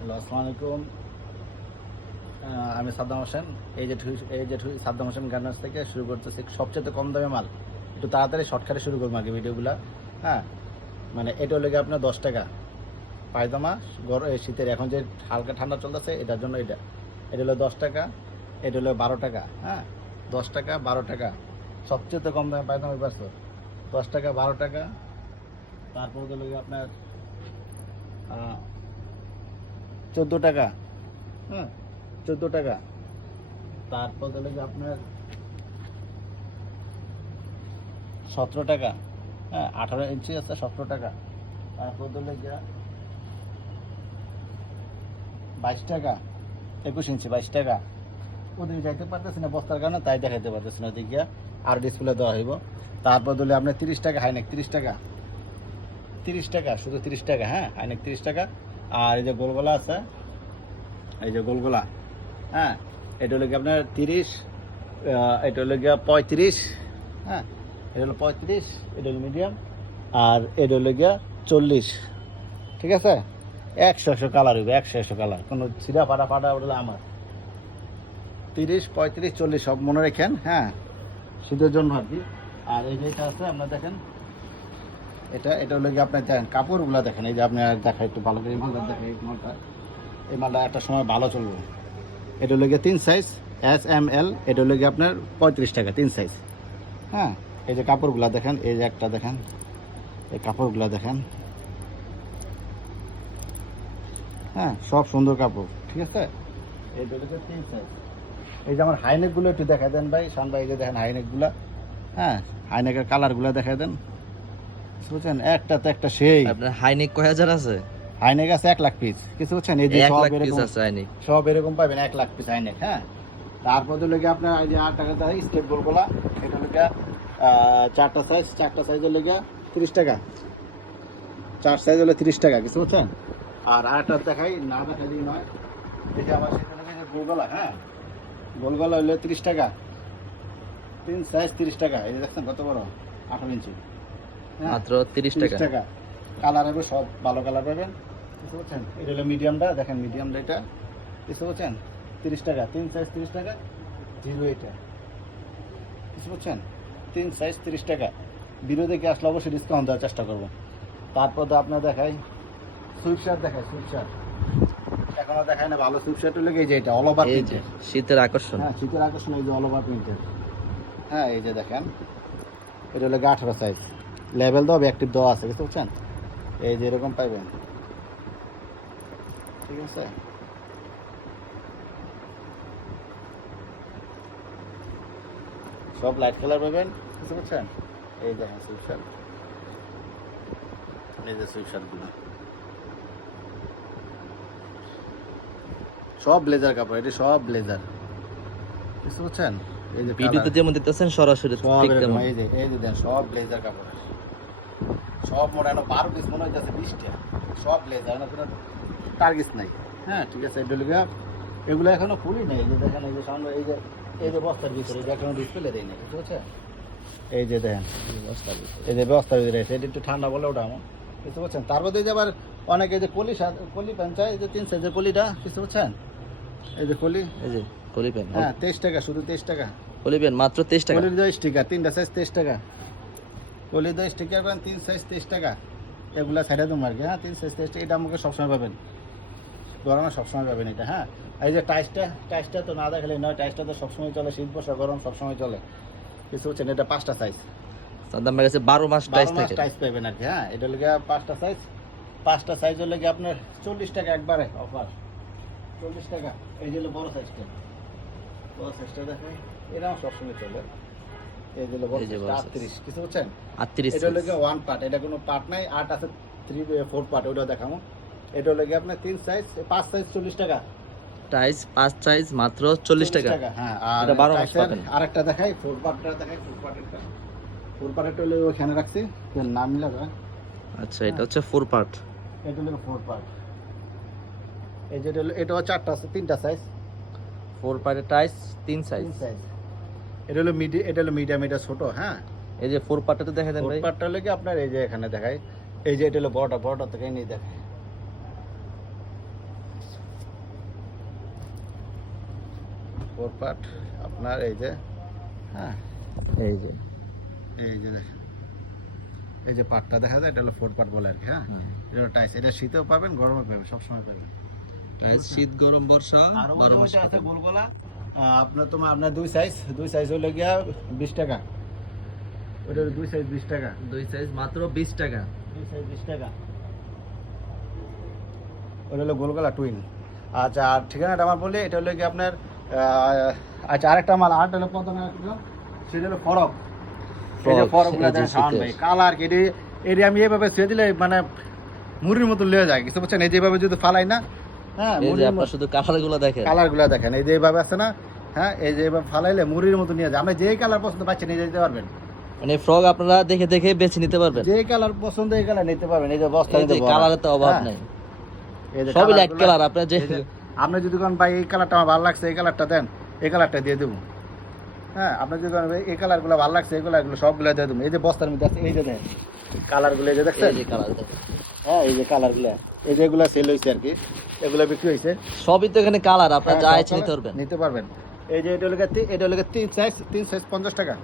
Hello, আসসালামু আলাইকুম। আমি সাদ্দাম হোসেন। এই যে এই যে সাদ্দাম হোসেন গার্মেন্টস থেকে শুরু করতেছি সবচেয়ে কম দামে মাল। একটু তাড়াতাড়ি শর্টকাটে শুরু করব আগে ভিডিওগুলো। হ্যাঁ মানে এটা লেগে আপনার দশ টাকা। পায়জামা গরম শীতের এখন যে হালকা ঠান্ডা চলতেছে, এটার জন্য এটা। এটা হলো দশ টাকা, এটা হলো বারো টাকা। হ্যাঁ দশ টাকা, বারো টাকা। সবচেয়ে কম দামে পায়জামা ব্যস্ত দশ টাকা, বারো টাকা। তারপর গিয়ে আপনার চোদ্দ টাকা। হ্যাঁ চোদ্দ টাকা। তারপর হলো গিয়ে আপনার সতেরো টাকা। হ্যাঁ আঠারো ইঞ্চি আছে সতেরো টাকা। তারপর হলো গিয়ে বাইশ টাকা একুশ ইঞ্চি বাইশ টাকা। ওদিকে যাইতে পারতেছি না বস্তার কারণে তাই দেখাইতে পারতেছি না ওদিকে গিয়া। আর ডিসপ্লে দেওয়া হইব। তারপর দিলে আপনার তিরিশ টাকা হাইনেক তিরিশ টাকা। তিরিশ টাকা শুধু তিরিশ টাকা হ্যাঁ হাইনেক তিরিশ টাকা। আর এই যে গোলগোলা আছে, এই যে গোলগোলা হ্যাঁ এটা হলো আপনার তিরিশ এটা হলো গিয়ে পঁয়ত্রিশ হ্যাঁ এটা হলো পঁয়ত্রিশ, এটা হলো মিডিয়াম আর এটা হলো গিয়া চল্লিশ, ঠিক আছে? একশো একশো কালার হইবে, একশো একশো কালার কোনো ছিঁড়া ফাটা ফাটা ওটা আমার। তিরিশ, পঁয়ত্রিশ, চল্লিশ, সব মনে রেখেন হ্যাঁ শীতের জন্য আর কি। আর এই যেটা আছে, আপনার দেখেন এটা এটা হলো গিয়ে আপনার দেখেন, কাপড়গুলো দেখেন, এই যে আপনি দেখা একটু ভালো করে, এই মালটা দেখেন, এই মালটা এই মালটা একটা সময় ভালো চলবে। এটা হলো গিয়ে তিন সাইজ এস এম এল এটা হলো গিয়ে আপনার পঁয়ত্রিশ টাকা, তিন সাইজ হ্যাঁ এই যে কাপড়গুলো দেখেন, এই যে একটা দেখেন, এই কাপড়গুলো দেখেন। হ্যাঁ সব সুন্দর কাপড়, ঠিক আছে? এইটা হলো তিন সাইজ এই যে আমার হাইনেকগুলো একটু দেখাই দেন ভাই, শান ভাই, এই যে দেখেন হাইনেকগুলো। হ্যাঁ হাইনেকের কালারগুলো দেখাই দেন। বুঝছেন? একটা তো একটা সেই। আপনার হাইনিক কয় হাজার আছে? হাইনেক আছে এক লাখ পিস কিছু বুঝছেন? এই যে সব এরকম সব এরকম পাবেন এক লাখ পিস হাইনেক হ্যাঁ? তারপর লেগে আপনার এই যে আট টাকা দেয় স্টেট বলগুলা এটা লেগে চারটা সাইজ চারটা সাইজের লেগে তিরিশ টাকা। চার সাইজ হলে তিরিশ টাকা কিছু বুঝছেন? আর আরেকটা দেখাই না দেখাই নয় যে আমার লেগে গোলগলা হ্যাঁ? গোলগলা হলে তিরিশ টাকা। তিন সাইজ তিরিশ টাকা এই দেখছেন কত বড়? আঠারো ইঞ্চি। মাত্র তিরিশ টাকা। টাকা। কালার হবে সব ভালো কালার পাবেন। বুঝতে পারছেন? এটা হলো মিডিয়ামটা দেখেন মিডিয়ামটা এটা। বুঝতে পারছেন? তিরিশ টাকা। তিন সাইজ তিরিশ টাকা। জিরো এটা বুঝতে পারছেন? তিন সাইজ তিরিশ টাকা। বিরো দেখে আসলে অবশ্যই ডিসকাউন্ট দেওয়ার চেষ্টা করব। তারপর তো আপনার দেখাই সুইট শার্ট দেখায় সুইট শার্ট এখনও দেখায় না ভালো সুইট শার্ট হলে এই যে এটা অল ওভার এই শীতের আকর্ষণ। হ্যাঁ শীতের আকর্ষণ এই যে অল ওভার প্রিন্টের হ্যাঁ এই যে দেখেন। এটা হলো আঠারো সাইজ লেভেল দেওয়া অ্যাক্টিভ দেওয়া আছে বুঝতে পারছেন? এই যে এরকম পাইবেন। ঠিক আছে? সব লাইট কালার পাবেন বুঝতে পারছেন? এই দেখেন সুইপশার্ট এই যে সুইপশার্টগুলো সব ব্লেজার কাপড় এটা সব ব্লেজার বুঝতে পারছেন? এই যে ভিডিওতে। যেমন দেখতেছেন সরাসরি সব ঠিক তেমন। এই যে এই যে সব ব্লেজার কাপড়। সব মোটা এনো বারো পিস মনে হইতেছে বিশটা সব ব্লেজার এনো কোনো টার্গিস নাই হ্যাঁ ঠিক আছে এটা লিগা এগুলো এখনও খুলি নেই যে দেখেন এই যে সামনে এই যে এই যে বস্তার ভিতরে যে এখনও ডিসপ্লে দেয় নাই ঠিক আছে এই যে দেখেন এই যে বস্তার ভিতরে আছে এটা একটু ঠান্ডা বলে ওটা আমার বুঝতে পারছেন তারপর মধ্যে যে আবার অনেকে এই যে কলি কলি প্যান্ট চায় এই যে তিন সাইজের কলিটা বুঝতে পারছেন এই যে কলি এই যে কলি পেন হ্যাঁ তেইশ টাকা শুধু তেইশ টাকা কলি পেন মাত্র তেইশ টাকা কলির টাকা তিনটা সাইজ তেইশ টাকা কলির দশ টাকা পাবেন তিন সাইজ তেইশ টাকা। এগুলা সাইডে তোমার আর কি হ্যাঁ তিন সাইজ তেইশ টাকা এটা আমাকে সবসময় পাবেন। গরমে সবসময় পাবেন এটা হ্যাঁ। এই যে টাইসটা টাইসটা তো না দেখালে নয় টাইসটা তো সবসময় চলে শীত বর্ষা গরম সবসময় চলে। কিছু হচ্ছে না এটা পাঁচটা সাইজ। সাদ্দামের কাছে বারো মাস বারো টাইস থাকে। টাইস পাবেন আর কি হ্যাঁ এটা লেগে পাঁচটা সাইজ। পাঁচটা সাইজ হলে গিয়ে আপনার চল্লিশ টাকা একবারে অফার। চল্লিশ টাকা এই যে বড় সাইজটা। বড় সাইজটা দেখেন এরাও সবসময় চলে। Size। আটত্রিশ কিছু বুঝছেন? আটত্রিশ এটা হলো ওয়ান পার্ট এটা কোনো পার্ট নাই আট আছে থ্রি ফোর পার্ট ওইটা দেখাবো। এটা হলো আপনার তিন সাইজ পাঁচ সাইজ চল্লিশ টাকা। টাইস পাঁচ সাইজ মাত্র চল্লিশ টাকা। হ্যাঁ আর বারো মাস। আরেকটা দেখাই ফোর পার্টটা দেখাই ফোর পার্টেরটা ফোর পার্টেরটা হলে ওখানে রাখছি নাম মিলাবে আচ্ছা এটা হচ্ছে ফোর পার্ট এটা হলো ফোর পার্ট এই যেটা হলো এটাও চারটা আছে তিনটা সাইজ ফোর পার্টের টাইস তিন সাইজ তিন সাইজ এটা হলো মিডি এটা হলো মিডিয়াম এটা ছোট হ্যাঁ? এই যে ফোর পার্টটা দেখা দেন ভাই। পার্টটা লেগে আপনার এই যে এখানে দেখায় এই যে এটা হলো বড়টা বড়টা থেকে নিয়ে দেখায় ফোর পার্ট আপনার এই যে হ্যাঁ? এই যে। এই যে এই যে পাটটা দেখা যায় এটা হলো ফোর পার্ট বলে আর কি হ্যাঁ? এটা টাইস এটা শীতেও পাবেন গরমে পাবেন সবসময় পাবেন। টাইস শীত গরম বর্ষা আর ওইটা আছে গোলগোলা আপনার তোমার আপনার দুই সাইজ দুই সাইজ হলো গিয়া বিশ টাকা। ওটা দুই সাইজ বিশ টাকা। দুই সাইজ মাত্র বিশ টাকা। দুই সাইজ বিশ টাকা। ওটা হলো গোলগোলা টুইন আচ্ছা আর ঠিকানাটা আমার বলি এটা হলো কি আপনার আচ্ছা আরেকটা মাল আরেকটা হলো কত সেটা হলো ফরক ফরকগুলো। ভাই কালার কি এটি আমি এইভাবে ছুঁয়ে দিলে মানে মুড়ির মতো লেগে যায় কিছু বুঝছেন এই যেভাবে যদি ফালাই না হ্যাঁ শুধু কালারগুলো দেখেন। কালারগুলা দেখেন এই যে এইভাবে আছে না হ্যাঁ এই যে ফালাইলে মুড়ির মতো নিয়ে যায়। আপনি যেই কালার পছন্দ পাচ্ছেন নিয়ে যেতে পারবেন। মানে ফ্রক আপনারা দেখে দেখে বেছে নিতে পারবেন। যে কালার পছন্দ এই কালার নিতে পারবেন। এই যে বস্তা এই যে কালারের তো অভাব নাই। সবই লাইট কালার আপনার যে আপনি যদি কোন ভাই এই কালারটা আমার ভালো লাগছে এই কালারটা দেন এই কালারটা দিয়ে দেবো। হ্যাঁ আপনার যদি কোন এই কালারগুলো ভালো লাগছে এই কালারগুলো সবগুলো দিয়ে দেবো। এই যে বস্তার মধ্যে আছে এই যে দেন। কালারগুলো এই যে দেখছেন? এই যে কালার হ্যাঁ এই যে কালারগুলো। এই যে এগুলো সেল হয়েছে আর কি। এগুলো বিক্রি হয়েছে সবই তো এখানে কালার আপনার হ্যাঁ, যা ইচ্ছে নিতে পারবেন। নিতে পারবেন। এই যে এটা হলো গিয়ে তি- এটা হলো গিয়ে তিন সাইজ তিন সাইজ পঞ্চাশ টাকা।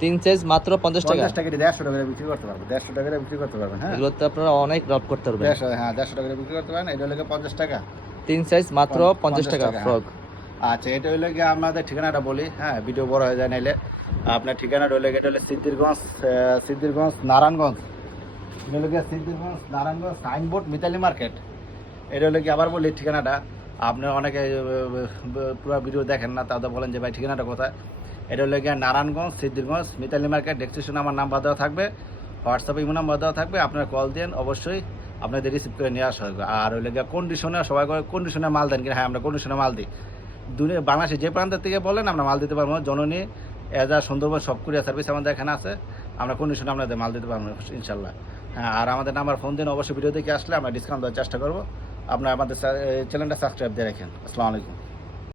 তিন সাইজ মাত্র পঞ্চাশ টাকা। পঞ্চাশ টাকা দিয়ে দেড়শো টাকা করে বিক্রি করতে পারবেন দেড়শো টাকা করে বিক্রি করতে পারবেন হ্যাঁ? এগুলোতে আপনারা অনেক লাভ করতে পারবেন। দেড়শো হ্যাঁ দেড়শো টাকা বিক্রি করতে পারেন। এটা হলো গিয়ে পঞ্চাশ টাকা। তিন সাইজ মাত্র পঞ্চাশ টাকা ফ্রক আচ্ছা এটা হইল গিয়ে আমাদের ঠিকানাটা বলি হ্যাঁ ভিডিও বড় হয়ে যায় নাইলে। আপনার ঠিকানাটা গিয়ে এটা হলো সিদ্ধিরগঞ্জ আহ, সিদ্ধিরগঞ্জ নারায়ণগঞ্জ। এটা হলো গিয়ে সিদ্ধিরগঞ্জ নারায়ণগঞ্জ সাইনবোর্ড মিতালি মার্কেট। এটা হলো কি আবার বলি ঠিকানাটা। আপনি অনেকে পুরো ভিডিও দেখেন না তাদের বলেন যে ভাই ঠিকানাটা কোথায়? এটা হলো গিয়ে নারায়ণগঞ্জ, সিদ্ধিরগঞ্জ, মিতালি মার্কেট ডেস্ক্রিপশনে আমার নাম্বার দেওয়া থাকবে, হোয়াটসঅ্যাপে, ইমো নাম্বার দেওয়া থাকবে, আপনারা কল দেন অবশ্যই আপনাদের রিসিভ করে নিয়ে আসা হবে। আর হইলে গিয়ে কন্ডিশনে সবাই করে কন্ডিশনে মাল দেন কিনা হ্যাঁ আমরা কন্ডিশনে মাল দিই। দুনিয়া বাংলাদেশে যে প্রান্ত থেকে বলেন, আমরা মাল দিতে পারব জননী এজ সুন্দরবন, সব কুরিয়ার সার্ভিস আমাদের এখানে আছে, আমরা কন্ডিশনে আপনাদের মাল দিতে পারব ইনশাল্লাহ হ্যাঁ আর আমাদের নাম্বার ফোন দিন, অবশ্যই ভিডিও দেখে আসলে আমরা ডিসকাউন্ট দেওয়ার চেষ্টা করব। আপনারা আমাদের চ্যানেলটা সাবস্ক্রাইব দিয়ে রাখেন। আসসালামু আলাইকুম।